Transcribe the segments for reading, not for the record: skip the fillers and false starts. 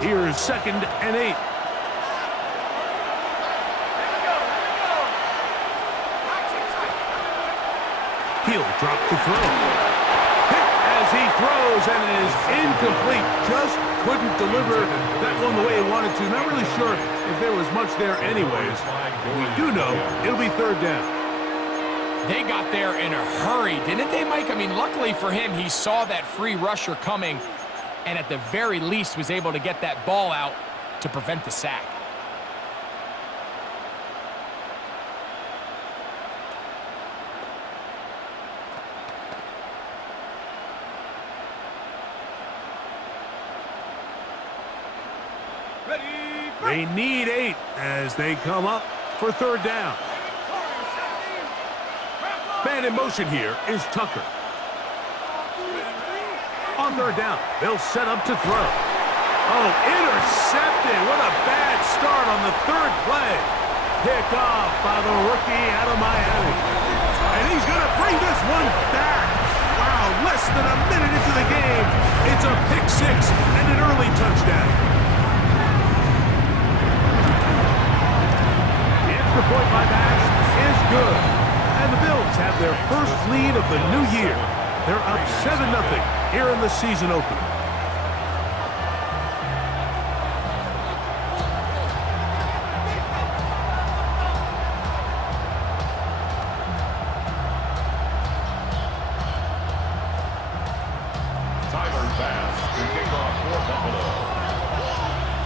Here's 2nd and 8. He'll drop to throw. Hit as he throws, and it is incomplete. Just couldn't deliver that one the way he wanted to. Not really sure if there was much there anyways. We do know it'll be 3rd down. They got there in a hurry, didn't they, Mike? I mean, luckily for him, he saw that free rusher coming and at the very least was able to get that ball out to prevent the sack. They need 8 as they come up for 3rd down. Man in motion here is Tucker. On 3rd down, they'll set up to throw. Oh, intercepted. What a bad start on the 3rd play. Picked off by the rookie out of Miami. And he's going to bring this one back. Wow, less than a minute into the game. It's a pick 6 and an early touchdown. The extra point by Bass is good. And the Bills have their first lead of the new year. They're up 7-0 here in the season opener.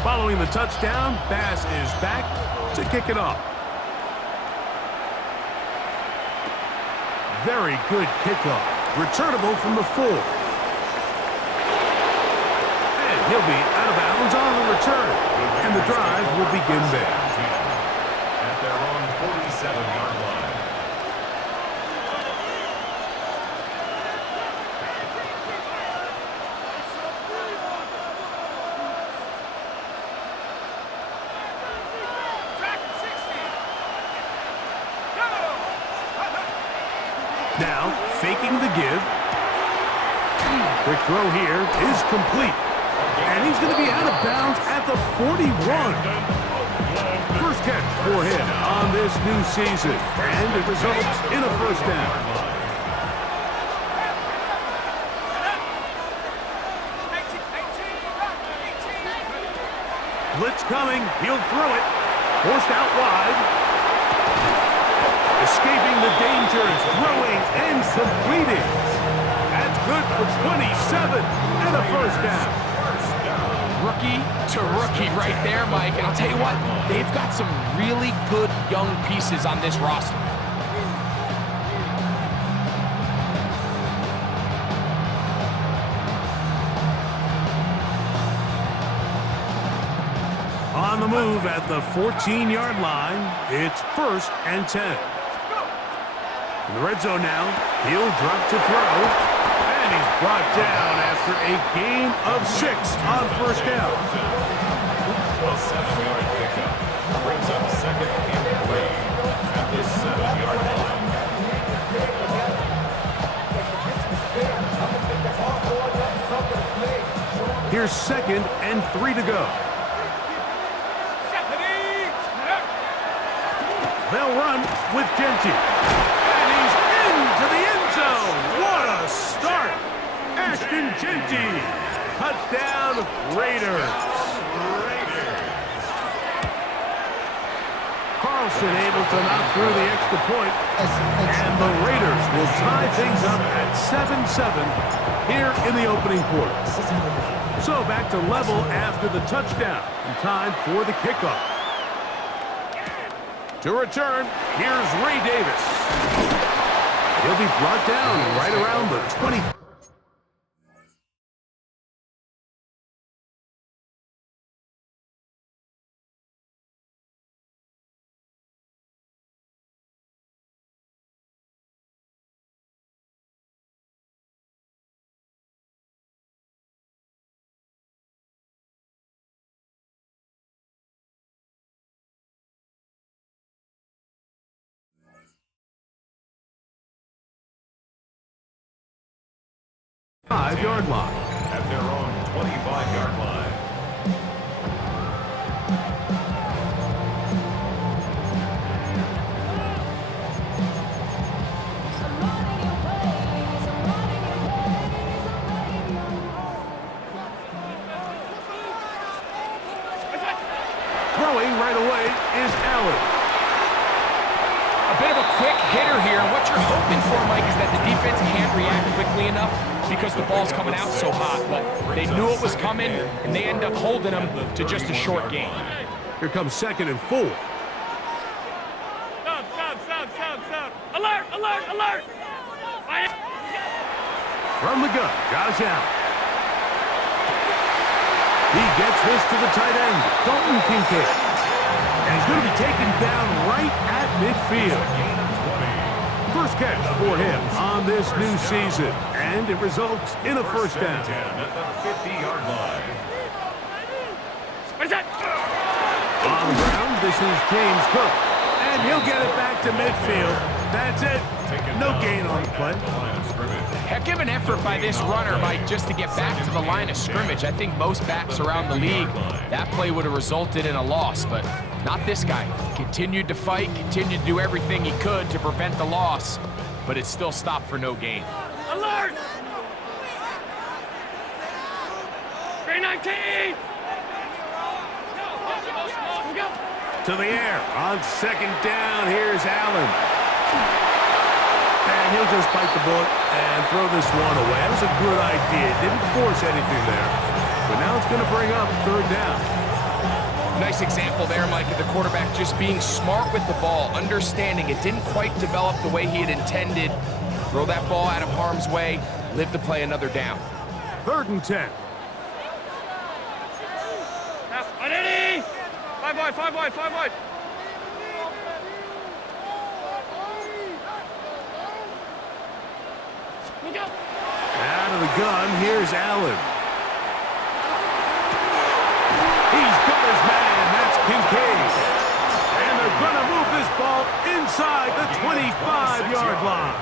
Following the touchdown, Bass is back to kick it off. Very good kickoff. Returnable from the 4. And he'll be out of bounds on the return. And the drive will begin there. At their own 47-yard line. Now, faking the give. Quick throw here is complete. And he's going to be out of bounds at the 41. First catch for him on this new season. And it results in a 1st down. Blitz coming. He'll throw it. Forced out wide. Escaping the danger, throwing and completing. That's good for 27 and a 1st down. Rookie to rookie right there, Mike. And I'll tell you what, they've got some really good young pieces on this roster. On the move at the 14-yard line, it's 1st and 10. In the red zone now, he'll drop to throw, and he's brought down after a gain of 6 on 1st down. A 7-yard pickup brings up 2nd and 3 at the 7-yard line. Here's 2nd and 3 to go. They'll run with Genty. To the end zone. What a start. Ashton Genty. Touchdown, Raiders. Carlson able to knock through the extra point. And the Raiders will tie things up at 7-7 here in the opening quarter. So back to level after the touchdown. And time for the kickoff. To return, here's Ray Davis. He'll be brought down right around the 20. Five-yard line. At their own 25-yard line. is Allen. A bit of a quick hitter here. What you're hoping for, Mike, is that the defense can't react quickly enough because the ball's coming out so hot. But they knew it was coming, and they end up holding them to just a short gain. Here comes 2nd and 4. Stop. Alert, alert, alert. From the gun, Josh Allen. He gets this to the tight end, Dalton Kincaid. And he's going to be taken down right at midfield. First catch for him on this new season, and it results in a first down. At the 50-yard line. What is that? On the ground, this is James Cook. And he'll get it back to midfield. That's it. No gain on the play. Heck of an effort by this runner, Mike, just to get back to the line of scrimmage. I think most backs around the league, that play would have resulted in a loss, but not this guy. Continued to fight, continued to do everything he could to prevent the loss, but it still stopped for no gain. Alert! 319! Go! To the air on 2nd down. Here's Allen. And he'll just bite the bullet and throw this one away. That was a good idea. Didn't force anything there. But now it's going to bring up 3rd down. Nice example there, Mike, of the quarterback just being smart with the ball, understanding it didn't quite develop the way he had intended. Throw that ball out of harm's way, live to play another down. 3rd and 10. Identity! 5 wide. Look out! Out of the gun, here's Allen. He's got his man, that's Kincaid. And they're going to move this ball inside the 25-yard line.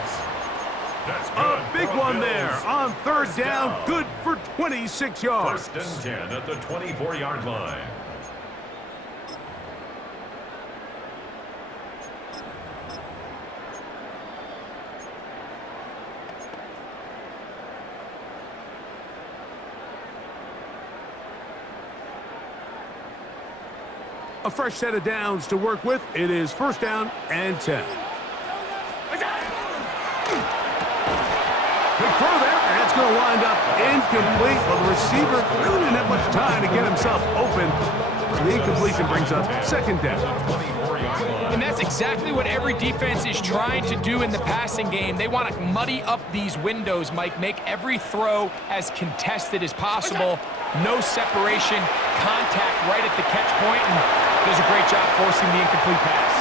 A big one there on 3rd down, good for 26 yards. 1st and 10 at the 24-yard line. A fresh set of downs to work with. It is 1st down and 10. Big throw there. That's going to wind up incomplete. Well, the receiver really didn't have much time to get himself open. So the incompletion brings up 2nd down. And that's exactly what every defense is trying to do in the passing game. They want to muddy up these windows, Mike, make every throw as contested as possible. No separation, contact right at the catch point, and does a great job forcing the incomplete pass.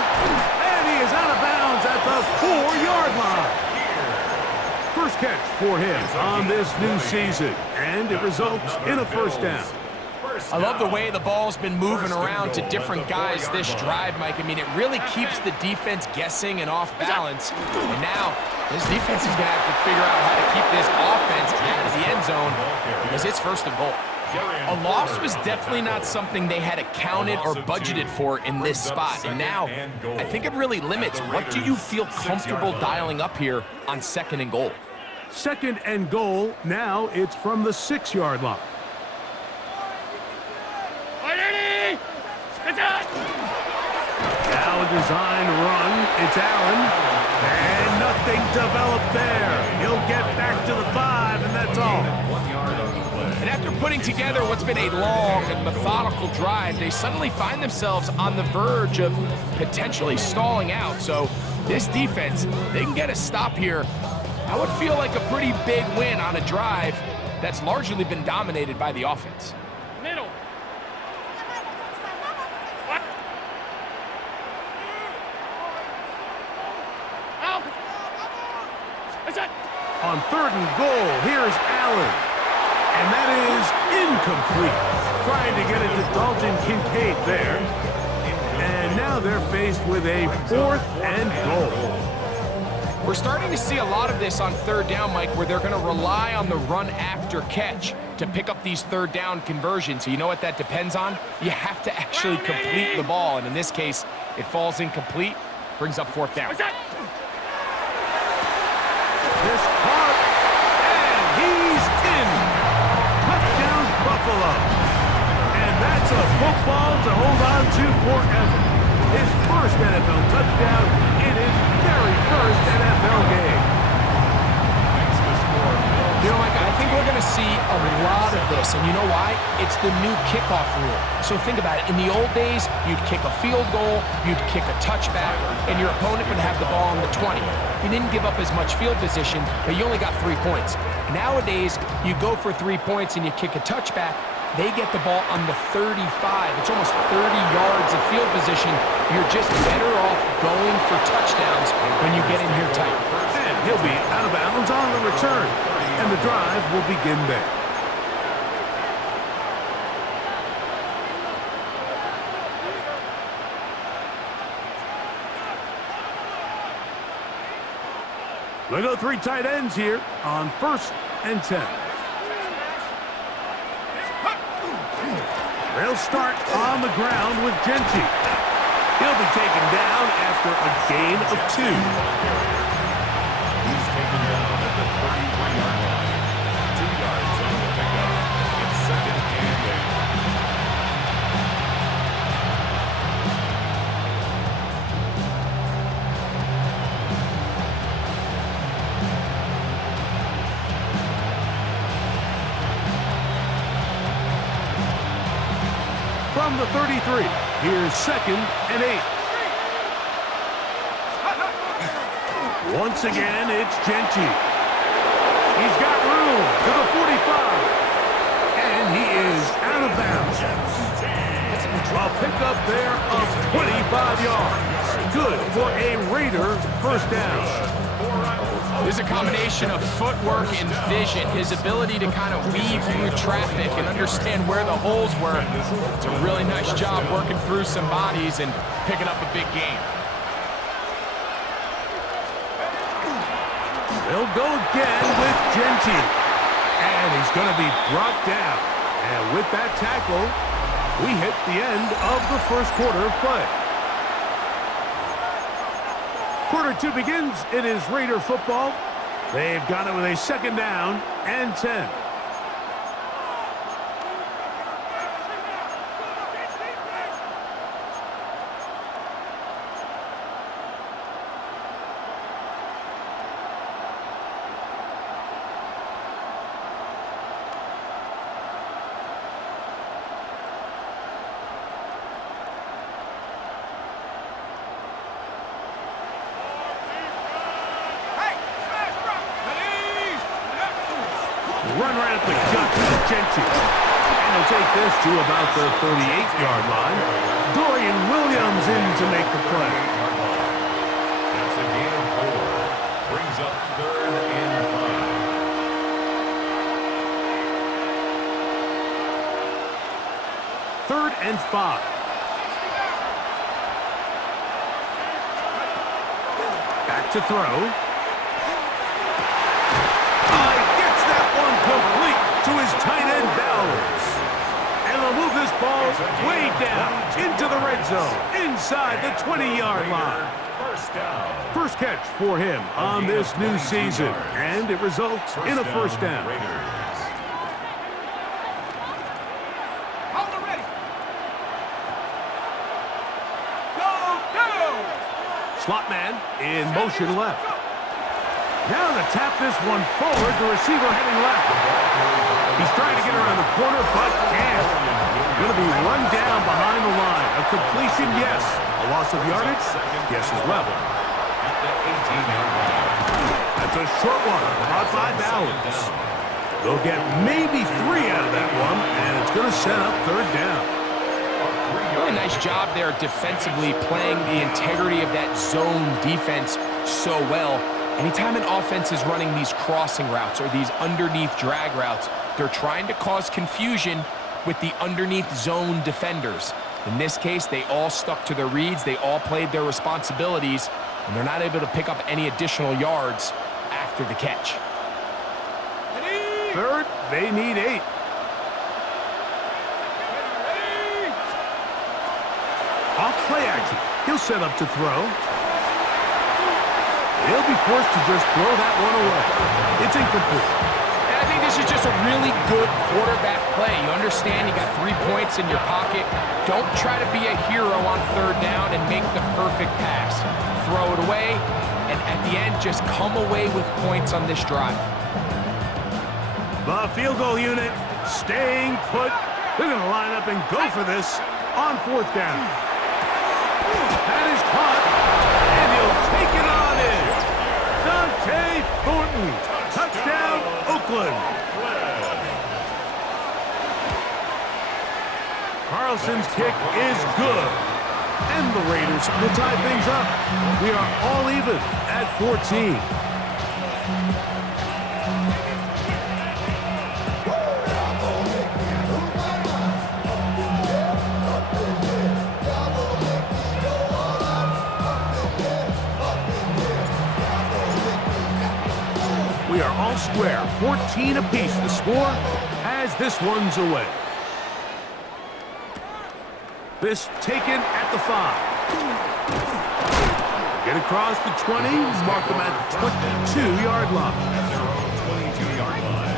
And he is out of bounds at the 4-yard line. First catch for him on this new season, and it results in a 1st down. I love the way the ball's been moving around to different guys this drive, Mike. I mean, it really keeps the defense guessing and off balance. And now, this defense is going to have to figure out how to keep this offense out of the end zone because it's 1st and goal. A loss was definitely not something they had accounted or budgeted for in this spot. And now, I think it really limits. What do you feel comfortable dialing up here on 2nd and goal? 2nd and goal. Now it's from the 6-yard line. Identity! It's out! Now a designed run. It's Allen. And nothing developed there. He'll get back to the 5, and that's all. And after putting together what's been a long and methodical drive, they suddenly find themselves on the verge of potentially stalling out. So this defense, they can get a stop here. That would feel like a pretty big win on a drive that's largely been dominated by the offense. Middle. Out. It's it. On 3rd and goal, here's Allen. And that is incomplete. Trying to get it to Dalton Kincaid there. And now they're faced with a 4th and goal. We're starting to see a lot of this on 3rd down, Mike, where they're going to rely on the run after catch to pick up these 3rd down conversions. So you know what that depends on? You have to actually complete the ball. And in this case, it falls incomplete, brings up 4th down. What's that? This caught, and he's in. Touchdown, Buffalo. And that's a football to hold on to forever. his first NFL touchdown in his very first NFL game. Makes the score. You know, Mike, I think we're going to see a lot of this, and you know why? It's the new kickoff rule. So think about it. In the old days, you'd kick a field goal, you'd kick a touchback, and your opponent would have the ball on the 20. You didn't give up as much field position, but you only got 3 points. Nowadays, you go for 3 points and you kick a touchback, they get the ball on the 35. It's almost 30 yards of field position. You're just better off going for touchdowns when you get in here tight. And he'll be out of bounds on the return. And the drive will begin there. We go 3 tight ends here on 1st and 10. They'll start on the ground with Genty. He'll be taken down after a gain of 2. He's taken down at the 33-yard line. 2 yards on the pickup. It's 2nd and 8. From the 33, here's 2nd and 8. Once again, it's Genty. He's got room to the 45. And he is out of bounds. A pickup there of 25 yards. Good for a Raider first down. There's a combination of footwork and vision, his ability to kind of weave through traffic and understand where the holes were. It's a really nice job working through some bodies and picking up a big gain. They'll go again with Genty. And he's going to be brought down. And with that tackle, we hit the end of the first quarter of play. Quarter 2 begins. It is Raider football. They've got it with a 2nd down and 10. Run right up the gut to Genty. And he'll take this to about the 38-yard line. Dorian Williams in to make the play. That's a gain of 4. Brings up 3rd and 5. 3rd and 5. Back to throw. Complete to his tight end Bowers. And they'll move this ball way down into the red zone, inside the 20-yard line. First down. First catch for him on this new season, and it results in a first down. Hold it ready. Go! Slot man in motion left. Now to tap this one forward, the receiver heading left. He's trying to get around the corner, but can't. Going to be run down behind the line. A completion, yes. A loss of yardage, yes as well. At the 18-yard line. That's a short one, caught by Bowers. They'll get maybe 3 out of that one, and it's going to set up 3rd down. Really nice job there defensively, playing the integrity of that zone defense so well. Anytime an offense is running these crossing routes or these underneath drag routes, they're trying to cause confusion with the underneath zone defenders. In this case, they all stuck to their reads, they all played their responsibilities, and they're not able to pick up any additional yards after the catch. 3rd, they need 8. Off play action. He'll set up to throw. He'll be forced to just throw that one away. It's incomplete. And I think this is just Here's a really good quarterback play. You understand you got 3 points in your pocket. Don't try to be a hero on third down and make the perfect pass. Throw it away, and at the end, just come away with points on this drive. The field goal unit staying put. They're going to line up and go for this on fourth down. That is caught, and he'll take it on in. Dante Thornton, touchdown, Oakland. Carlson's kick is good, and the Raiders will tie things up. We are all even at 14. We are all square, 14 apiece. The score as this one's away. This taken at the 5. Get across the 20, mark them at the 22-yard line. At their own 22-yard line.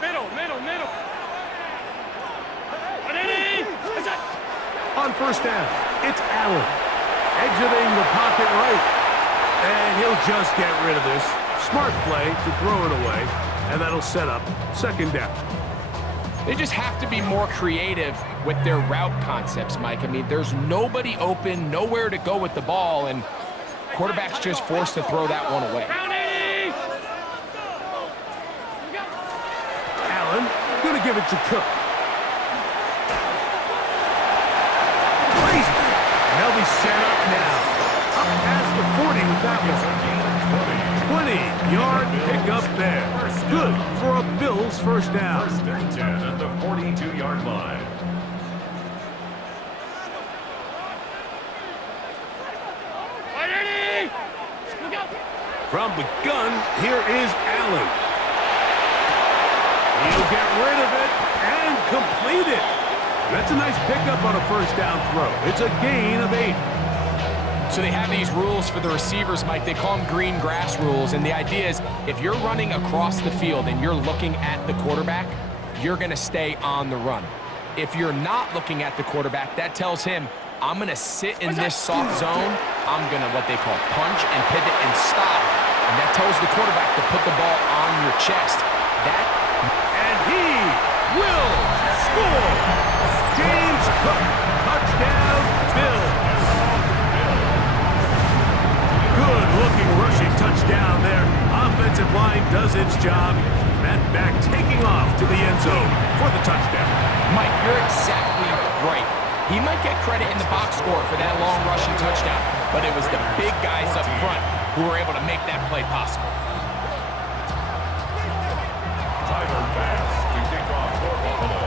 Middle. Ready? Is it? On first down, it's Allen. Exiting the pocket right. And he'll just get rid of this. Smart play to throw it away. And that'll set up second down. They just have to be more creative with their route concepts, Mike. I mean, there's nobody open, nowhere to go with the ball, and quarterback's just forced to throw that one away. Allen going to give it to Cook. Crazy. And they'll be set up now. Up past the 40 with that one. 20-yard pickup there. Good for a Bills first down. First and 10 at the 42-yard line. Ready? From the gun, here is Allen. He'll get rid of it and complete it. That's a nice pickup on a first down throw. It's a gain of 8. So they have these rules for the receivers, Mike. They call them green grass rules. And the idea is if you're running across the field and you're looking at the quarterback, you're going to stay on the run. If you're not looking at the quarterback, that tells him, I'm going to sit in this soft zone. I'm going to what they call punch and pivot and stop. And that tells the quarterback to put the ball on your chest. And he will score. James Cook, touchdown, Bills. Good-looking rushing touchdown there. Offensive line does its job. That back taking off to the end zone for the touchdown. Mike, you're exactly right. He might get credit in the box score for that long rushing touchdown, but it was the big guys up front who were able to make that play possible. Tyler Bass to kick off for Buffalo.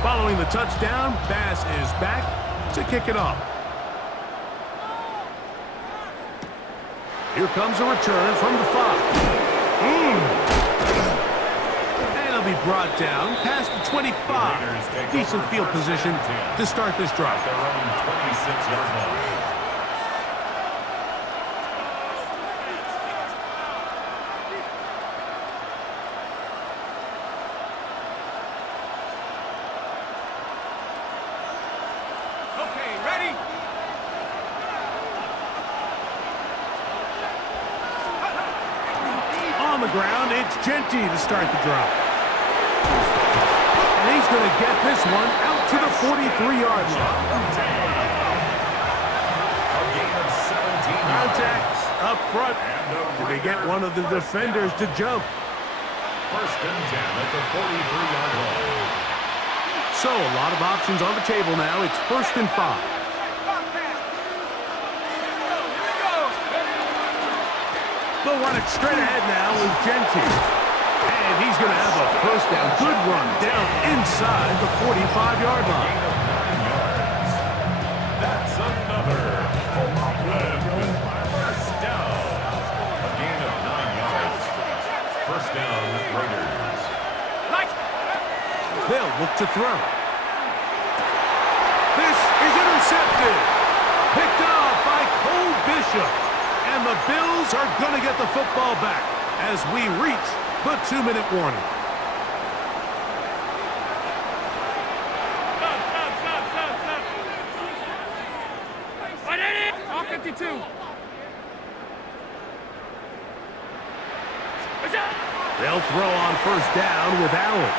Following the touchdown, Bass is back to kick it off. Here comes a return from the 5. And he'll be brought down past the 25. Decent field position to start this drive. Their own 26-yard line. Ground, it's Genty to start the drive. And he's going to get this one out to the 43-yard line. Contact up front. Did they get one of the defenders to jump? First and 10 at the 43-yard line. So a lot of options on the table now. It's first and 5. They'll run it straight ahead now with Genty. And he's going to have a first down. Good run down inside the 45-yard line. That's another first down. A gain of 9 yards. First down, Raiders. They'll look to throw. shook. And the Bills are going to get the football back as we reach the 2-minute warning. Stop. 52. They'll throw on first down with Allen.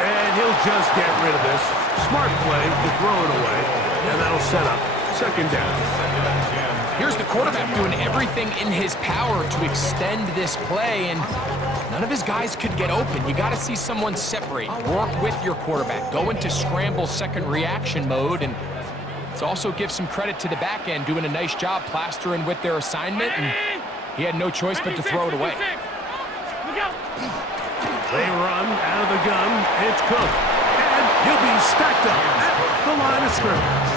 And he'll just get rid of this. Smart play to throw it away. And that'll set up second down. Here's the quarterback doing everything in his power to extend this play, and none of his guys could get open. You got to see someone separate, work with your quarterback, go into scramble second reaction mode, and let's also give some credit to the back end doing a nice job plastering with their assignment, and he had no choice but to throw it away. They run out of the gun. It's Cook. And he'll be stacked up at the line of scrimmage.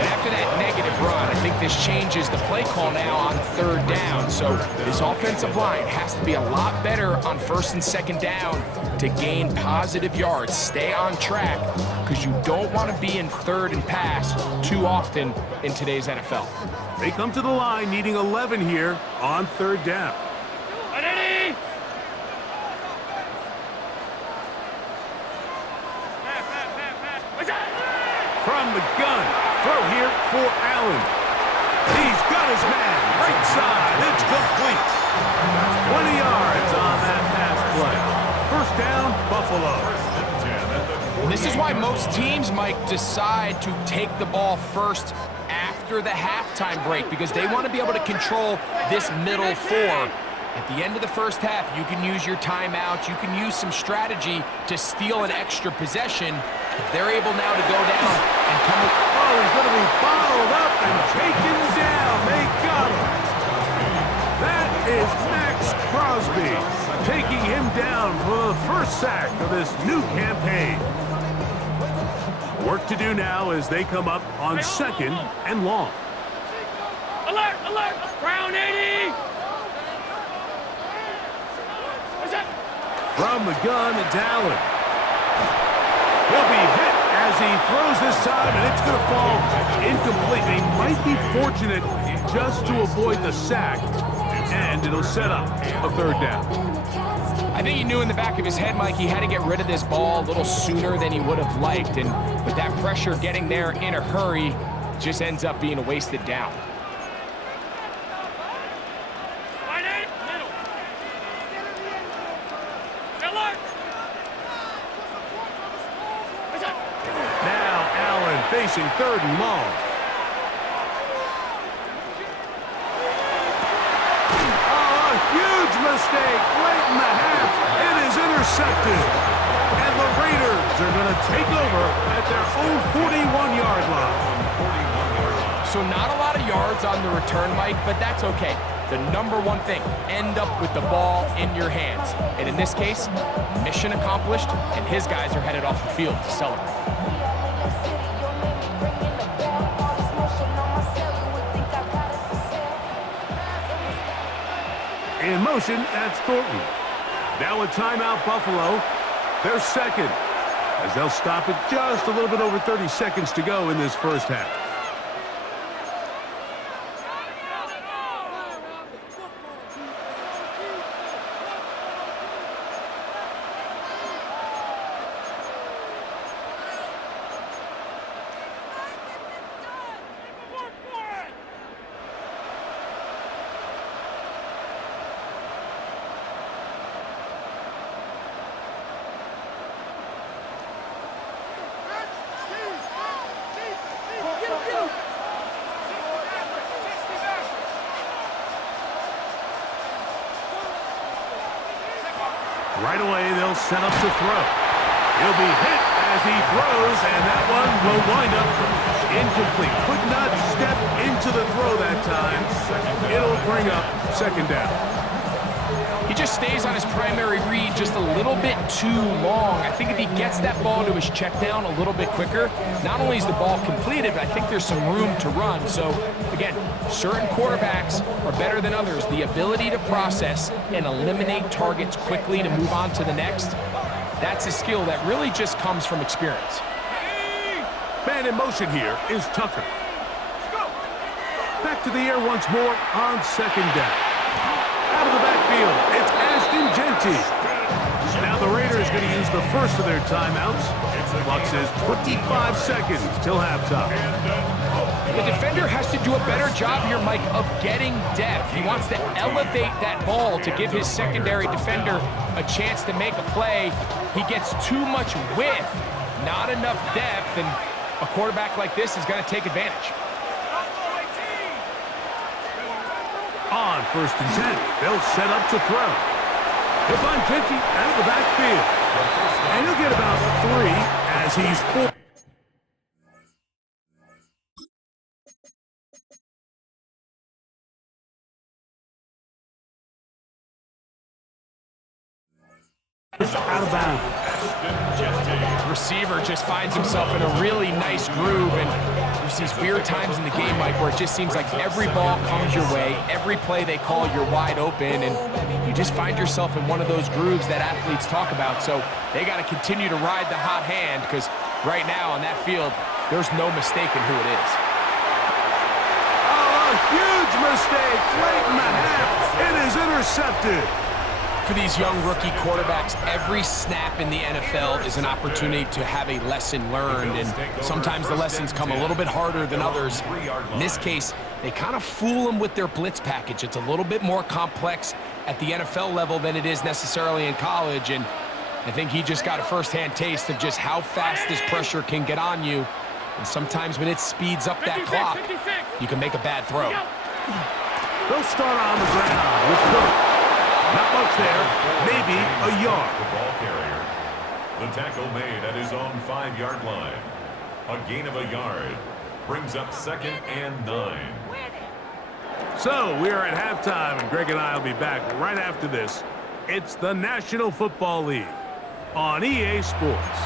And after that negative run, I think this changes the play call now on third down. So this offensive line has to be a lot better on first and second down to gain positive yards. Stay on track because you don't want to be in third and pass too often in today's NFL. They come to the line needing 11 here on third down. From the gun, throw here for Allen. He's got his man right side. It's complete. 20 yards on that pass play. First down, Buffalo. And this is why most teams, Mike, decide to take the ball first after the halftime break because they want to be able to control this middle four. At the end of the first half, you can use your timeout. You can use some strategy to steal an extra possession. If they're able now to go down and come... Oh, he's going to be bottled up and taken down. They got him. That is Max Crosby taking him down for the first sack of this new campaign. Work to do now as they come up on second and long. Alert, alert, Brown 80. From the gun, it's Allen. He'll be hit as he throws this time, and it's going to fall incomplete. They might be fortunate just to avoid the sack, and it'll set up a third down. I think he knew in the back of his head, Mike, he had to get rid of this ball a little sooner than he would have liked, and with that pressure getting there in a hurry, it just ends up being a wasted down. Facing third and long. Oh, a huge mistake late in the half. It is intercepted. And the Raiders are going to take over at their own 41-yard line. So not a lot of yards on the return, Mike, but that's okay. The number one thing, end up with the ball in your hands. And in this case, mission accomplished, and his guys are headed off the field to celebrate. In motion, that's Thornton. Now a timeout, Buffalo. They're second, as they'll stop it just a little bit over 30 seconds to go in this first half. Right away, they'll set up to throw. He'll be hit as he throws, and that one will wind up incomplete. Could not step into the throw that time. It'll bring up second down. He just stays on his primary read just a little bit too long. I think if he gets that ball to his check down a little bit quicker, not only is the ball completed, but I think there's some room to run. So, again, certain quarterbacks are better than others. The ability to process and eliminate targets quickly to move on to the next, that's a skill that really just comes from experience. Man in motion here is Tucker. Back to the air once more on second down. Out of the backfield, it's Ashton Genty. Now the Raiders going to use the first of their timeouts. Clock says 25 seconds till halftime. The defender has to do a better job here, Mike, of getting depth. He wants to elevate that ball to give his secondary defender a chance to make a play. He gets too much width, not enough depth, and a quarterback like this is going to take advantage. On 1st and 10, they'll set up to throw. He'll find Genty out of the backfield. And he'll get about 3 as he's 4. Out of bounds. Receiver just finds himself in a really nice groove, and there's these weird times in the game, Mike, where it just seems like every ball comes your way, every play they call, you're wide open, and you just find yourself in one of those grooves that athletes talk about. So they got to continue to ride the hot hand, because right now on that field, there's no mistaking who it is. Oh, a huge mistake late in the half. It is intercepted. For these young rookie quarterbacks, every snap in the NFL is an opportunity to have a lesson learned, and sometimes the lessons come a little bit harder than others. In this case, they kind of fool them with their blitz package. It's a little bit more complex at the NFL level than it is necessarily in college, and I think he just got a first-hand taste of just how fast this pressure can get on you, and sometimes when it speeds up that clock, you can make a bad throw. They'll start on the ground with Cook. Not much there, maybe a yard. The ball carrier. The tackle made at his own 5-yard line. A gain of a yard brings up 2nd and 9. So we are at halftime, and Greg and I will be back right after this. It's the National Football League on EA Sports.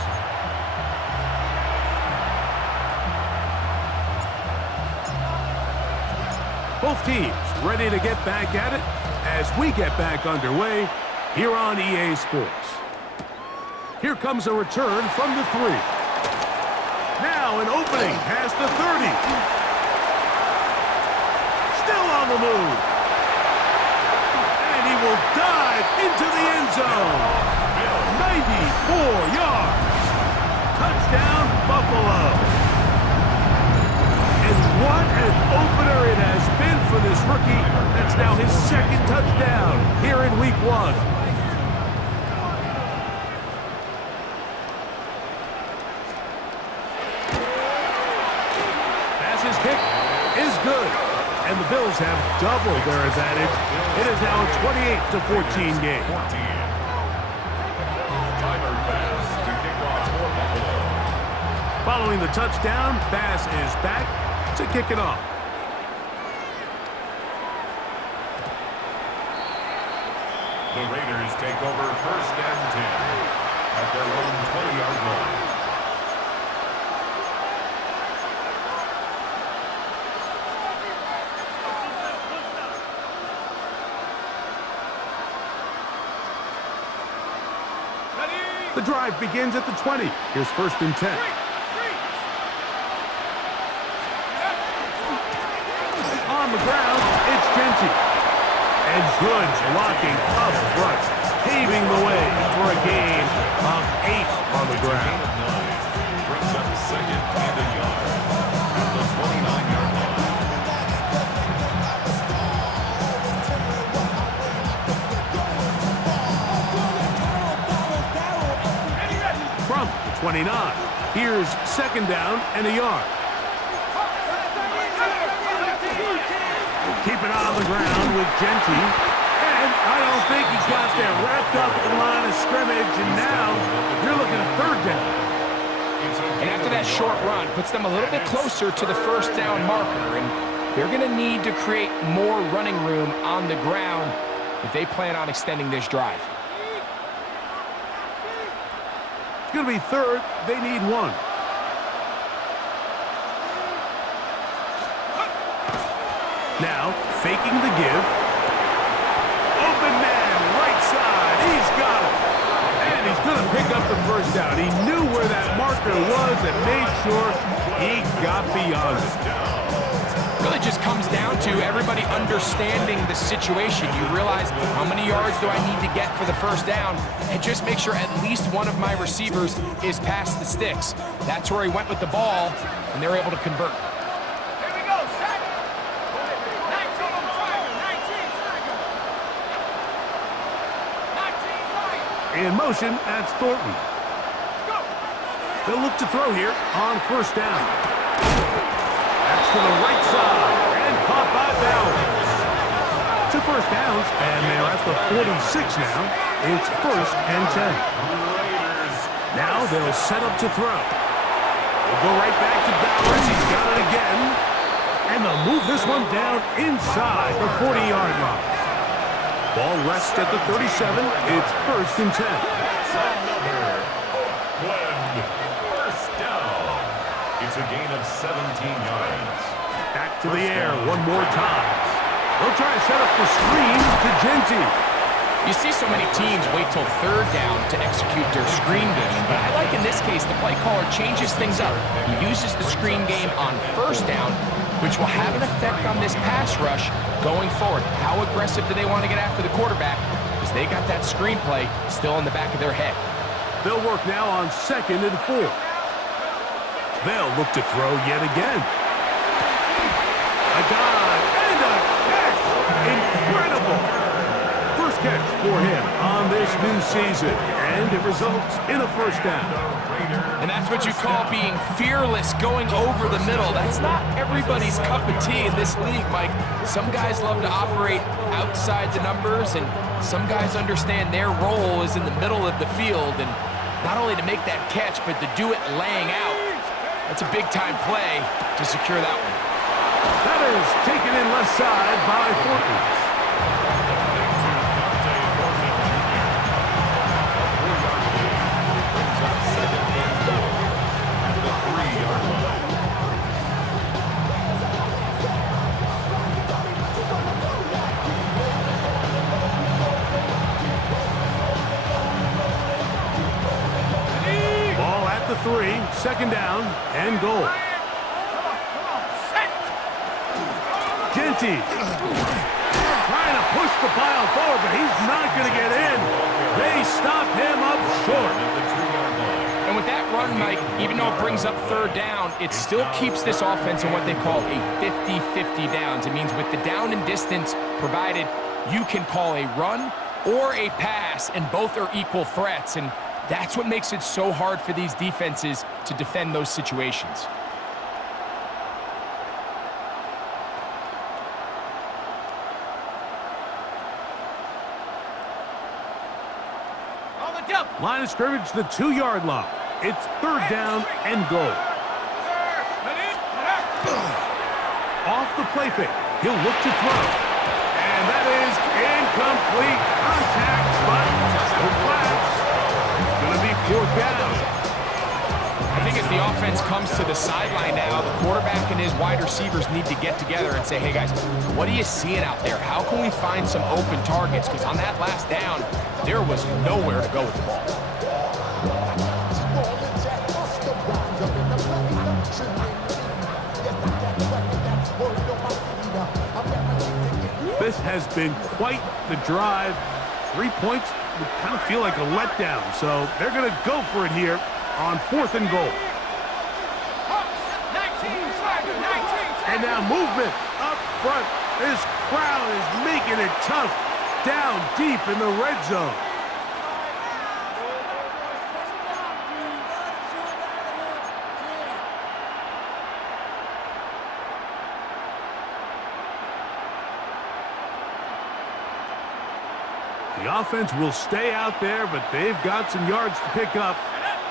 Both teams ready to get back at it as we get back underway here on EA Sports. Here comes a return from the 3. Now an opening past the 30. Still on the move. And he will dive into the end zone. 94 yards. Touchdown, Buffalo. And what an opener it has been for this rookie. That's now his 2nd touchdown here in Week 1. Pass's kick is good. And the Bills have doubled their advantage. It is now a 28-14 game. Tyler Bass to kick off for Buffalo. Following the touchdown, Bass is back to kick it off. The Raiders take over 1st and 10 at their own 20-yard line. The drive begins at the 20. Here's 1st and 10. On the ground, it's Genty. And good blocking up front, paving the way for a gain of 8 on the ground. 9 brings up 2nd and a yard at the 29-yard line. From the 29, here's 2nd down and a yard. Keep it on the ground with Genty. And I don't think he got there. Wrapped up at the line of scrimmage, and now you're looking at 3rd down. And after that short run, puts them a little bit closer to the 1st down marker, and they're going to need to create more running room on the ground if they plan on extending this drive. It's going to be 3rd. They need 1. Now, faking the give. Open man, right side. He's got it. And he's going to pick up the 1st down. He knew where that marker was and made sure got beyond it. Really just comes down to everybody understanding the situation. You realize how many yards do I need to get for the first down, and just make sure at least one of my receivers is past the sticks. That's where he went with the ball, and they're able to convert. Here we go, set. 19 right. In motion, that's Thornton. They'll look to throw here on first down. That's to the right side, and caught by Bowers. 2 first downs, and they're at the 46 now. It's 1st and 10. Now they'll set up to throw. They'll go right back to Bowers. He's got it again. And they'll move this one down inside the 40-yard line. Ball rests at the 37. It's 1st and 10. First down. It's a gain of 17 yards. Back to the air one more time. They'll try to set up the screen to Genty. You see so many teams wait till 3rd down to execute their screen game, but I like in this case the play caller changes things up. He uses the screen game on 1st down, which will have an effect on this pass rush going forward. How aggressive do they want to get after the quarterback? Because they got that screen play still in the back of their head. They'll work now on 2nd and 4. They'll look to throw yet again. A dive and a catch. Incredible. First catch for him on this new season, and it results in a 1st down. And that's what you call being fearless, going over the middle. That's not everybody's cup of tea in this league, Mike. Some guys love to operate outside the numbers, and some guys understand their role is in the middle of the field, and not only to make that catch, but to do it laying out. That's a big-time play to secure that one. That is taken in left side by Thornton. Ball at the 3, 2nd down and goal. Genty trying to push the pile forward, but he's not going to get in. They stop him up short. And with that run, Mike, even though it brings up 3rd down, it still keeps this offense in what they call a 50-50 downs. It means with the down and distance provided, you can call a run or a pass, and both are equal threats. And that's what makes it so hard for these defenses to defend those situations. Line of scrimmage, the 2-yard line. It's 3rd down and goal. Off the play fake. He'll look to throw. And that is incomplete. Contact, but no flags. It's going to be 4th down. I think as the offense comes to the sideline now, the quarterback and his wide receivers need to get together and say, hey guys, what are you seeing out there? How can we find some open targets? Because on that last down, there was nowhere to go with the ball. This has been quite the drive. 3 points would kind of feel like a letdown, so they're going to go for it here on 4th and goal. And now movement up front. This crowd is making it tough down deep in the red zone. The offense will stay out there, but they've got some yards to pick up.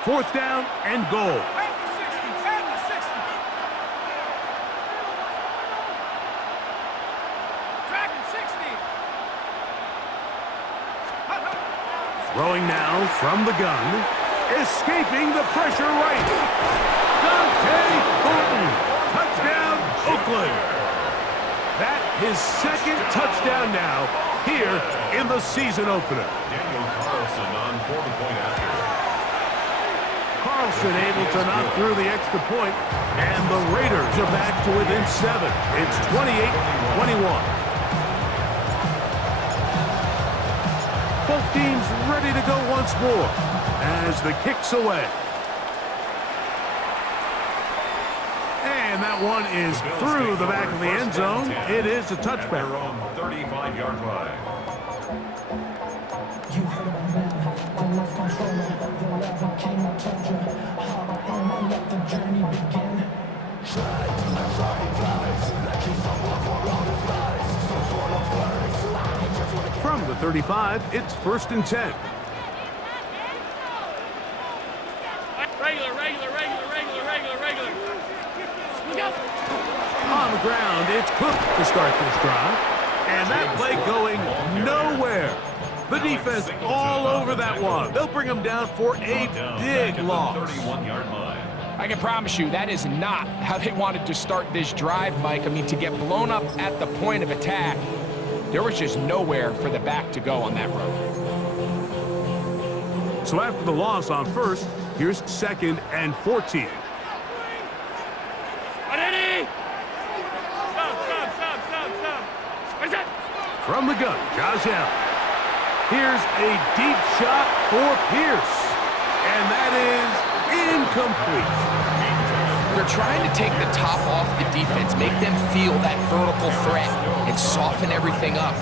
4th down and goal. Throwing now from the gun. Escaping the pressure right. Dante Thornton. Touchdown, Oakland. That his 2nd touchdown now here in the season opener. Daniel Carlson on for the point after. Carlson able to knock through the extra point, and the Raiders are back to within 7. It's 28-21. Both teams ready to go once more as the kick's away. And that one is through the back of the end zone. It is a touchback. 35-yard line. You heard of them, I love control. You'll never king, I told you. How I am, I let the journey begin. From the 35, it's 1st and 10. Regular. Look out. On the ground, it's Cook to start this drive. And that play going nowhere. The defense all over that one. They'll bring them down for a big loss. 31-yard line. I can promise you that is not how they wanted to start this drive, Mike. I mean, to get blown up at the point of attack, there was just nowhere for the back to go on that road. So after the loss on 1st, here's 2nd and 14. What is that? From the gun, Josh Allen. Here's a deep shot for Pierce. And that is incomplete. They're trying to take the top off the defense, make them feel that vertical threat, and soften everything up.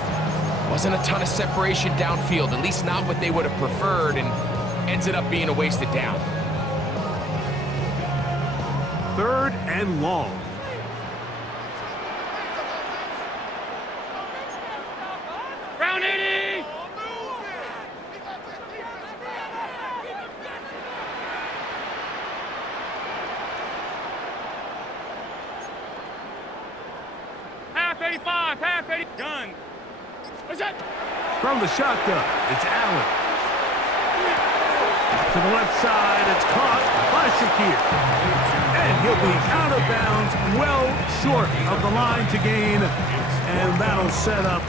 Wasn't a ton of separation downfield, at least not what they would have preferred, and ended up being a wasted down. 3rd and long. Round 80. Half 85, half 80. Gun. What's that? From the shotgun, it's Allen. To the left side, it's caught by Shakir. And he'll be out of bounds, well short of the line to gain. And that'll set up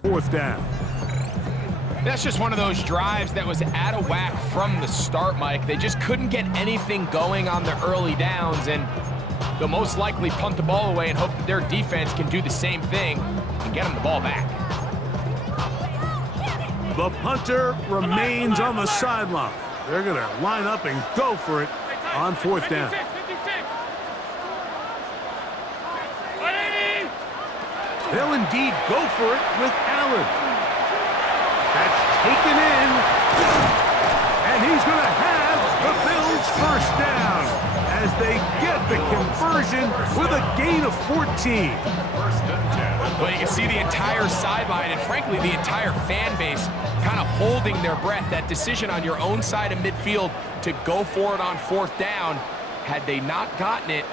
fourth down. That's just one of those drives that was out of whack from the start, Mike. They just couldn't get anything going on the early downs, and they'll most likely punt the ball away and hope that their defense can do the same thing and get them the ball back. The punter remains on the sideline. They're going to line up and go for it on 4th down. 56. They'll indeed go for it with Allen. That's taken in. And he's going to have the Bills' 1st down as they get the conversion with a gain of 14. 1st and 10. Well, you can see the entire sideline and, frankly, the entire fan base kind of holding their breath. That decision on your own side of midfield to go for it on 4th down, had they not gotten it,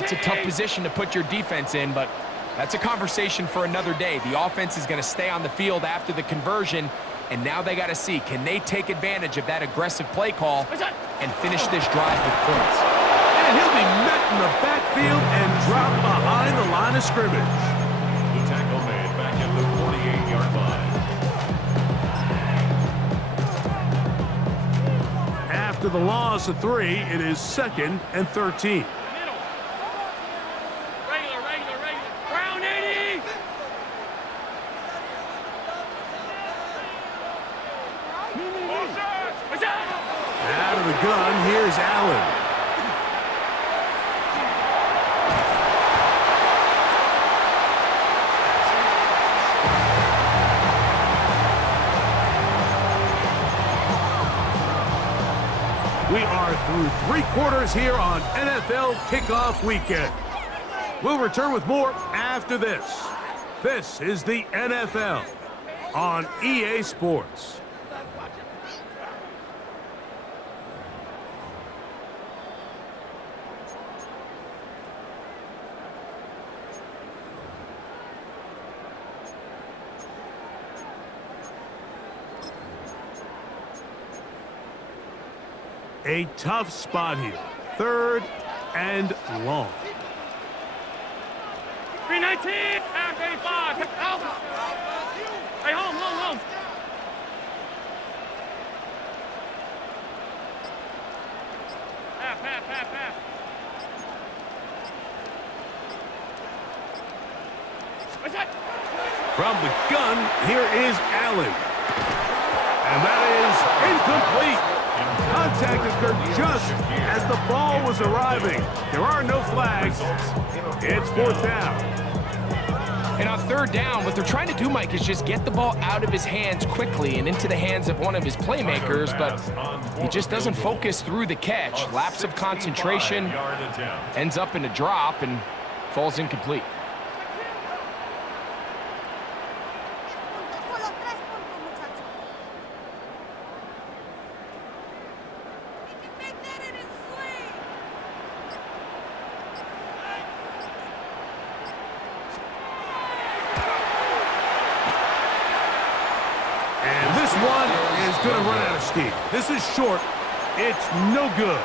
it's a tough position to put your defense in, but that's a conversation for another day. The offense is going to stay on the field after the conversion, and now they got to see, can they take advantage of that aggressive play call and finish this drive with points? And he'll be met in the backfield and dropped behind the line of scrimmage. The tackle made back at the 48-yard line. After the loss of 3, it is 2nd and 13. Round 80. What's that? Out of the gun, here's Allen. We are through 3 quarters here on NFL Kickoff Weekend. We'll return with more after this. This is the NFL on EA Sports. A tough spot here. 3rd and long. 319, half 85. Help. Hey, home. Half. What's that? From the gun, here is Allen. And that is incomplete. Contact occurred just as the ball was arriving. There are no flags. It's 4th down. And on 3rd down, what they're trying to do, Mike, is just get the ball out of his hands quickly and into the hands of one of his playmakers, but he just doesn't focus through the catch. Lapse of concentration, ends up in a drop, and falls incomplete. Going to run out of steam. This is short. It's no good.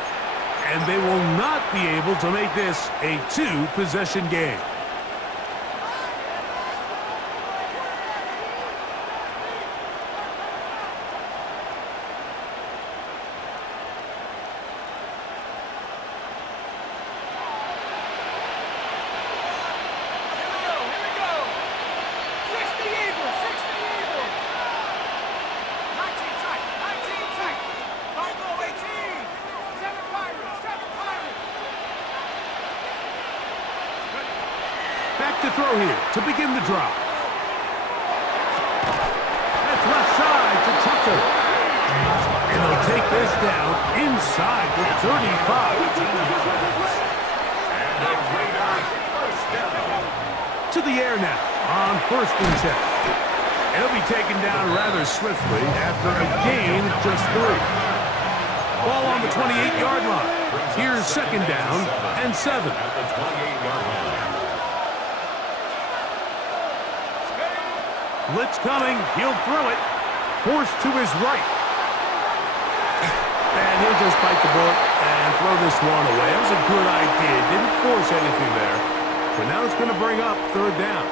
And they will not be able to make this a 2-possession game. Back to throw here to begin the drop. That's left side to Tucker. And they'll take this down inside the 35. To the air now on 1st and 10. And he'll be taken down rather swiftly after a gain of just 3. Ball on the 28-yard line. Here's 2nd down and 7. Blitz coming. He'll throw it. Forced to his right. And he'll just bite the bullet and throw this one away. That was a good idea. Didn't force anything there. But now it's going to bring up 3rd down.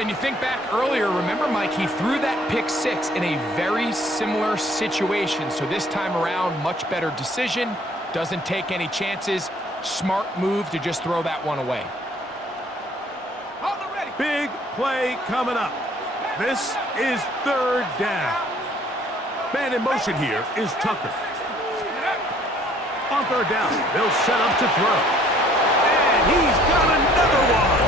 And you think back earlier, remember, Mike, he threw that pick 6 in a very similar situation. So this time around, much better decision. Doesn't take any chances. Smart move to just throw that one away. Big play coming up. This is 3rd down. Man in motion here is Tucker. On 3rd down, they'll set up to throw. And he's got another one.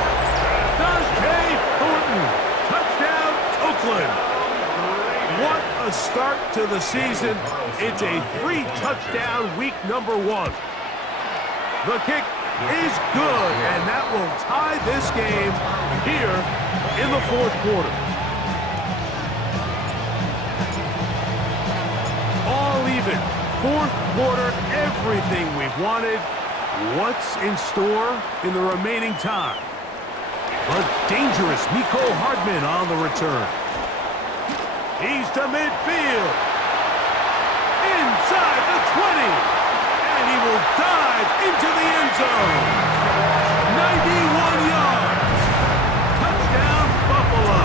Dante Thornton. Touchdown, Oakland. What a start to the season. It's a 3-touchdown week number 1. The kick is good, and that will tie this game here in the 4th quarter. All even. 4th quarter, everything we've wanted. What's in store in the remaining time? A dangerous Miko Hardman on the return. He's to midfield. Inside the 20. And he will dive into the end zone. 91 yards. Touchdown, Buffalo.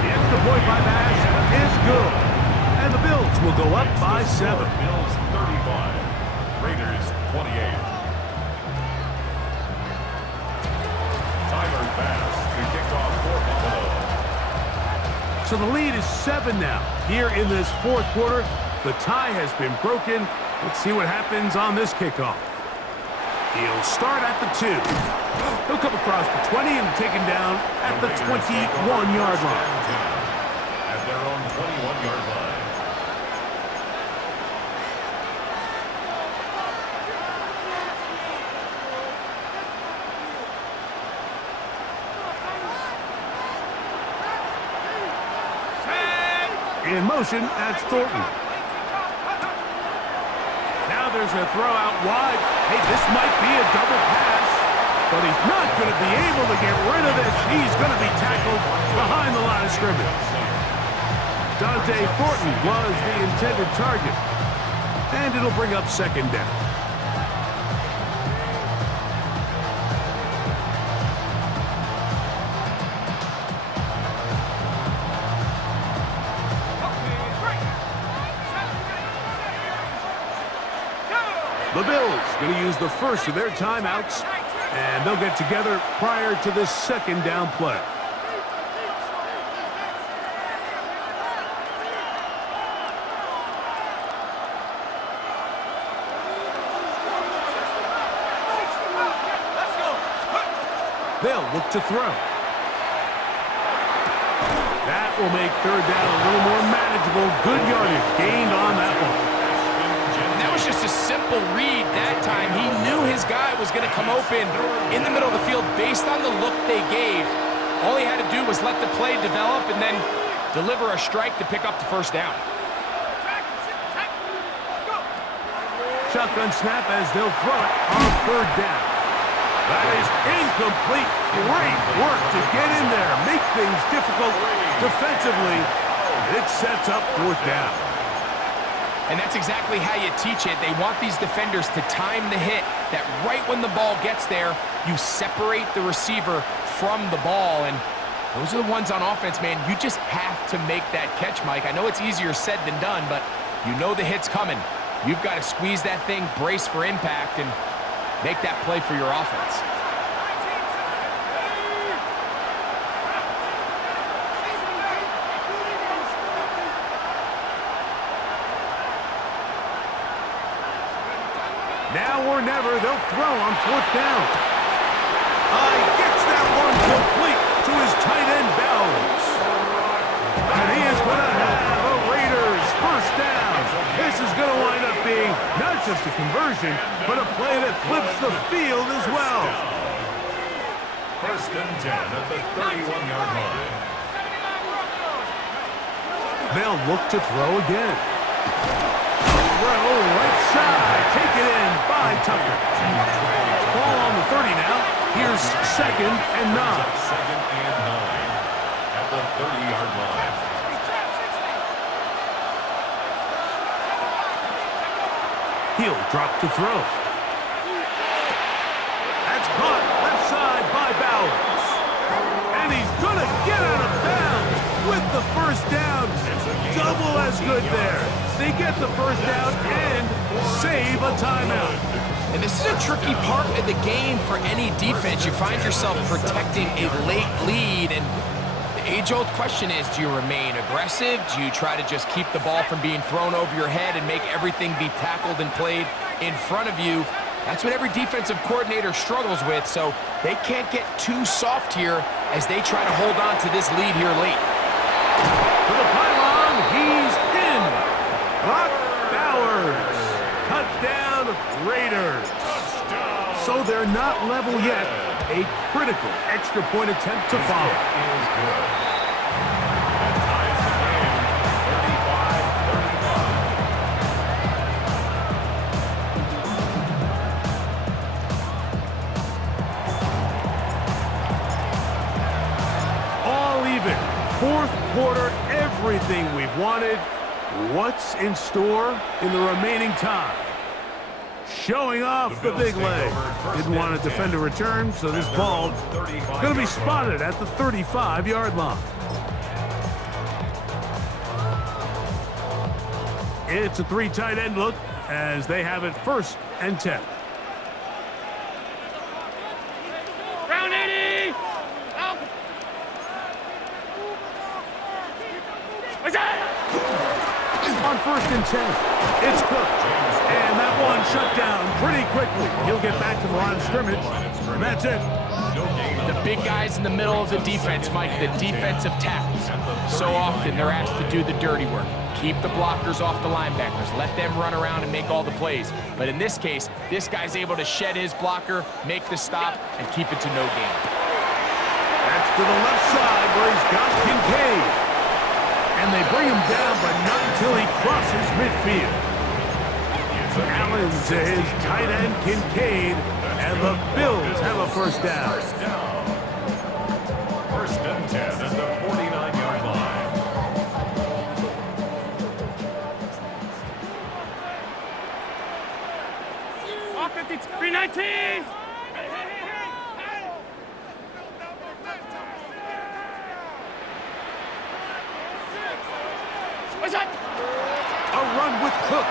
The extra point by Bass is good. And the Bills will go up by 7. Bills 35. Raiders 28. Tyler Bass to kick off for Buffalo. So the lead is 7 now. Here in this 4th quarter, the tie has been broken. Let's see what happens on this kickoff. He'll start at the 2. He'll come across the 20 and taken down at the 21-yard line. At their own 21-yard line. In motion, that's Thornton. Now there's a throw out wide. Hey, this might be a double pass, but he's not going to be able to get rid of this. He's going to be tackled behind the line of scrimmage. Thornton was the intended target. And it'll bring up second down. The Bills going to use the first of their timeouts, and they'll get together prior to this second down play. They'll look to throw. That will make third down a little more manageable. Good yardage gained on that one. And that was just a simple read that time. He knew his guy was going to come open in the middle of the field based on the look they gave. All he had to do was let the play develop and then deliver a strike to pick up the first down. Shotgun snap as they'll throw it on third down. That is incomplete. Great work to get in there. Make things difficult defensively. It sets up fourth down. And that's exactly how you teach it. They want these defenders to time the hit, that right when the ball gets there, you separate the receiver from the ball. And those are the ones on offense, man. You just have to make that catch, Mike. I know it's easier said than done, but you know the hit's coming. You've got to squeeze that thing, brace for impact, and make that play for your offense. Now or never, they'll throw on fourth down. Gets that one complete to his tight end, Bells. And he is going to have a Raiders first down. This is going to wind up being not just a conversion, but a play that flips the field as well. First and 10 at the 31-yard line. They'll look to throw again. Throw right side. Take it in by Tucker. Ball on the 30 now. Here's second and 9. Second and 9 at the 30-yard line. He'll drop to throw. That's caught left side by Bowers. And he's going to get out of bounds with the first down. Double as good there. They get the first down and save a timeout. And this is a tricky part of the game for any defense. You find yourself protecting a late lead, and the age-old question is, do you remain aggressive? Do you try to just keep the ball from being thrown over your head and make everything be tackled and played in front of you? That's what every defensive coordinator struggles with, so they can't get too soft here as they try to hold on to this lead here late. To the pylon, he's in. Brock Bowers. Touchdown, Raiders. So they're not level yet. A critical extra point attempt to follow. Is good. That ties the game, 35-35. All even. Fourth quarter, everything we've wanted. What's in store in the remaining time? Showing off the big leg. Didn't want to defend a return, so this ball going to be spotted at the 35-yard line. It's a three tight end look as they have it first and 10. Round 80! Out! On first and 10, it's Cook. And that one shut down pretty quickly. He'll get back to the line of scrimmage, and that's it. The big guys in the middle of the defense, Mike, the defensive tackles. So often they're asked to do the dirty work. Keep the blockers off the linebackers. Let them run around and make all the plays. But in this case, this guy's able to shed his blocker, make the stop, and keep it to no gain. That's to the left side where he's got Kincaid. And they bring him down, but not until he crosses midfield. Allen to his tight end, Kincaid, and the Bills have a first down. First and 10 at the 49-yard line. 319. What's that? A run with Cook.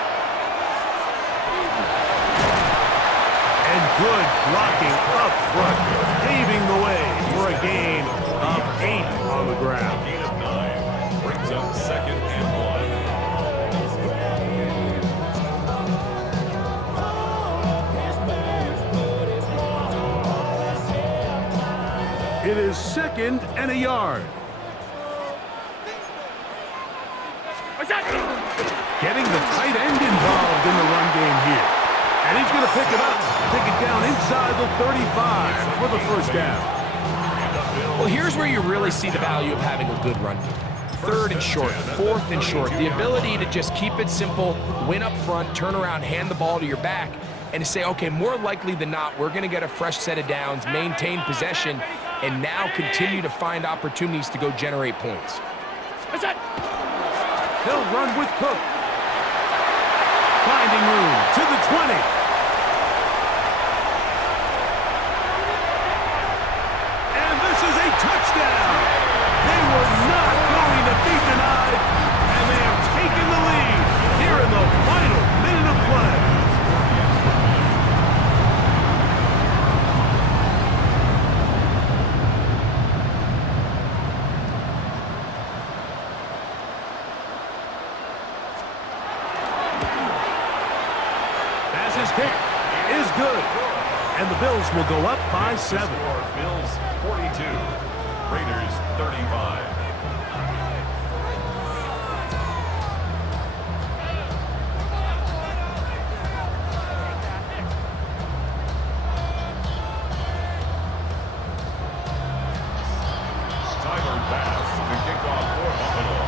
And good blocking up front, paving the way for a gain of 8 on the ground. Gain of 9 brings up 2nd and 1. It is 2nd and a yard. What's that? Getting the tight end involved in the run game here. And he's going to pick it up, take it down inside the 35 for the first down. Well, here's where you really see the value of having a good run game. 3rd and short, 4th and short. The ability to just keep it simple, win up front, turn around, hand the ball to your back, and to say, okay, more likely than not, we're going to get a fresh set of downs, maintain possession, and now continue to find opportunities to go generate points. What's that? He'll run with Cook. Finding room to the 20. And this is a touchdown. They were not going to be denied, and they have taken the lead here in the final minute of play. His kick is good, and the Bills will go up by 7. Bills 42, Raiders 35. Tyler Bass to kick off for Buffalo.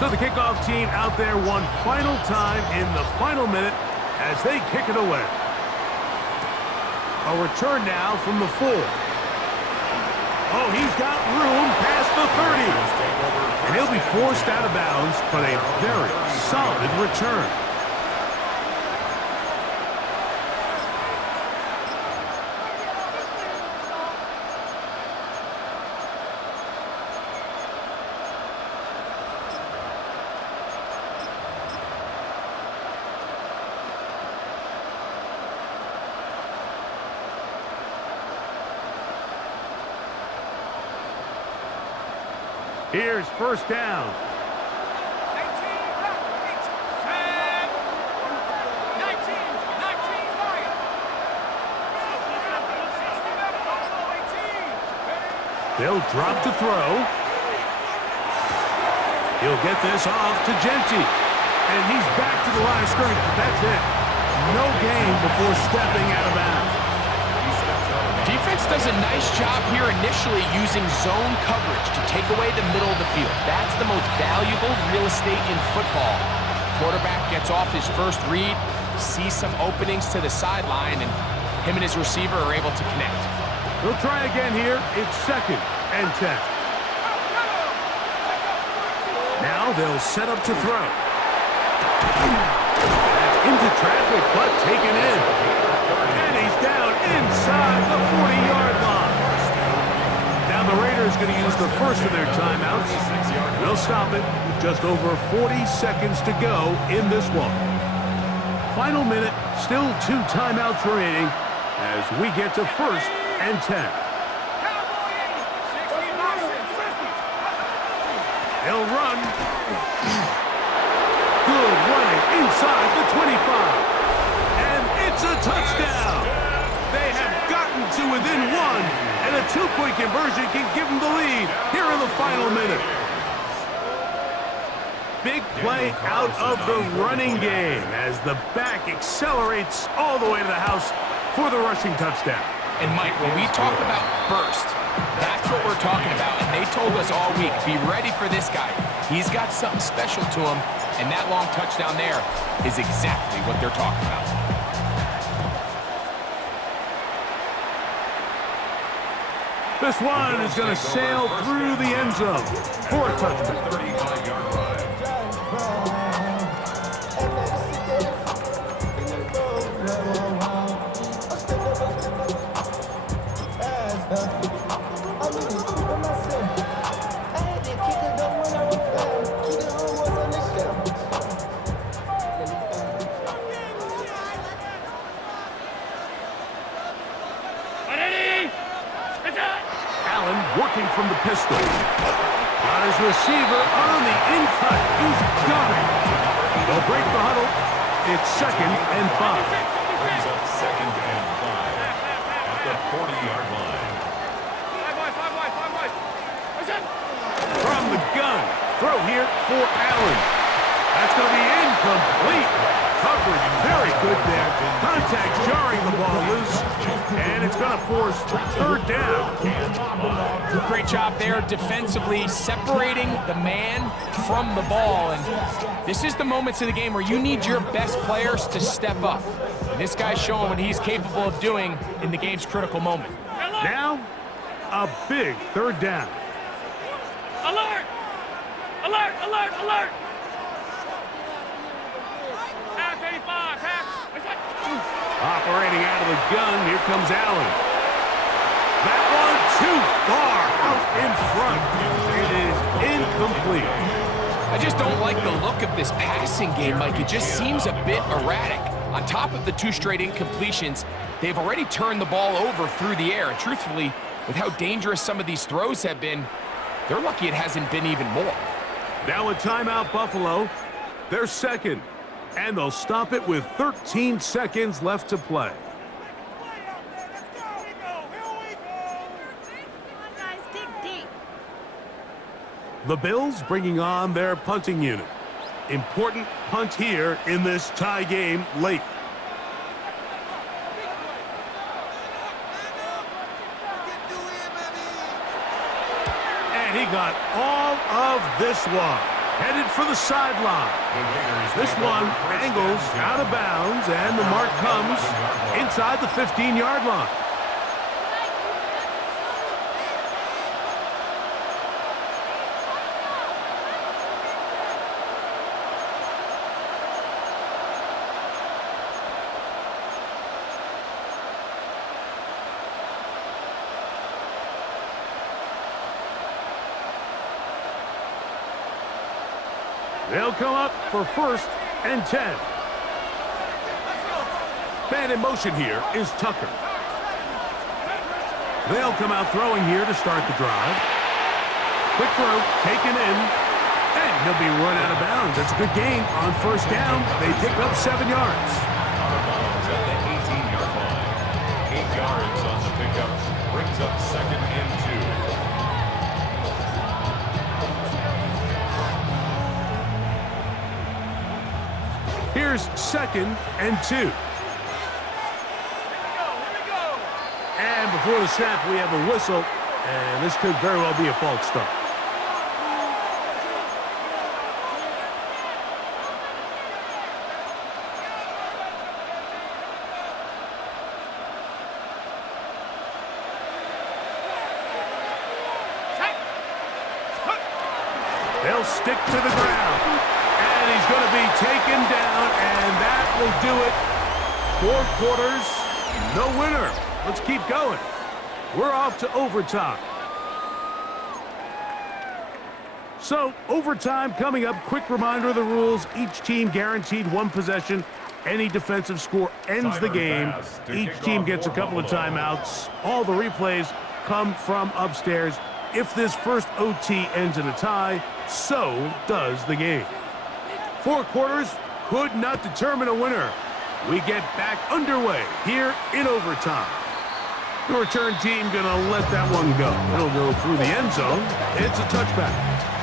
So the kickoff team out there one final time in the final minute as they kick it away. A return now from the 4. Oh, he's got room past the 30. And he'll be forced out of bounds, but a very solid return. Here's first down. They'll drop to throw. He'll get this off to Genty. And he's back to the line of scrimmage. That's it. No gain before stepping out of bounds. Defense does a nice job here initially using zone coverage to take away the middle of the field. That's the most valuable real estate in football. Quarterback gets off his first read, sees some openings to the sideline, and him and his receiver are able to connect. He'll try again here. It's 2nd and 10. Now they'll set up to throw. Into traffic, but taken in. And he's down inside the 40-yard line. Now the Raiders going to use the first of their timeouts. They'll stop it with just over 40 seconds to go in this one. Final minute, still 2 timeouts remaining as we get to 1st and 10. They'll run. Good running inside the 25. And it's a touchdown. They have gotten to within 1, and a 2-point conversion can give them the lead here in the final minute. Big play out of the running game as the back accelerates all the way to the house for the rushing touchdown. And Mike, when we talk about burst, that's what we're talking about. And they told us all week, be ready for this guy. He's got something special to him, and that long touchdown there is exactly what they're talking about. This one is going to sail through the end zone for a touchdown. 35-yard run. Allen working from the pistol. Got his receiver on the in-cut. He's got it. They'll break the huddle. It's 2nd and 5. Brings up 2nd and 5 at the 40-yard line. From the gun. Throw here for Allen. That's going to be incomplete. Coverage very good there. Contact jarring the ball loose. And it's going to force 3rd down. Great job there defensively, separating the man from the ball. And this is the moments of the game where you need your best players to step up. And this guy's showing what he's capable of doing in the game's critical moment. Now, a big 3rd down. Alert! Alert! Alert! Alert! Half 85, half. Operating out of the gun, here comes Allen. That one too far out in front. It is incomplete. I just don't like the look of this passing game, Mike. It just seems a bit erratic. On top of the 2 straight incompletions, they've already turned the ball over through the air. And truthfully, with how dangerous some of these throws have been, they're lucky it hasn't been even more. Now a timeout, Buffalo. They're 2nd. And they'll stop it with 13 seconds left to play. The Bills bringing on their punting unit. Important punt here in this tie game late. And he got all of this one. Headed for the sideline. This one angles out of bounds, and the mark comes inside the 15-yard line. They'll come up for 1st and 10. Man in motion here is Tucker. They'll come out throwing here to start the drive. Quick throw, taken in, and he'll be run out of bounds. That's a good gain on 1st down. They pick up 7 yards. Out of bounds at the 18-yard line. 8 yards on the pickup. Brings up 2nd and 2. Here's 2nd and 2. And before the snap, we have a whistle, and this could very well be a false start. They'll stick to the ground. And he's going to be taken down, and that will do it. 4 quarters, no winner. Let's keep going. We're off to overtime. So, overtime coming up. Quick reminder of the rules. Each team guaranteed 1 possession. Any defensive score ends the game. Each team gets a couple of timeouts. All the replays come from upstairs. If this first OT ends in a tie, so does the game. 4 quarters could not determine a winner. We get back underway here in overtime. The return team gonna let that one go. It'll go through the end zone. It's a touchback.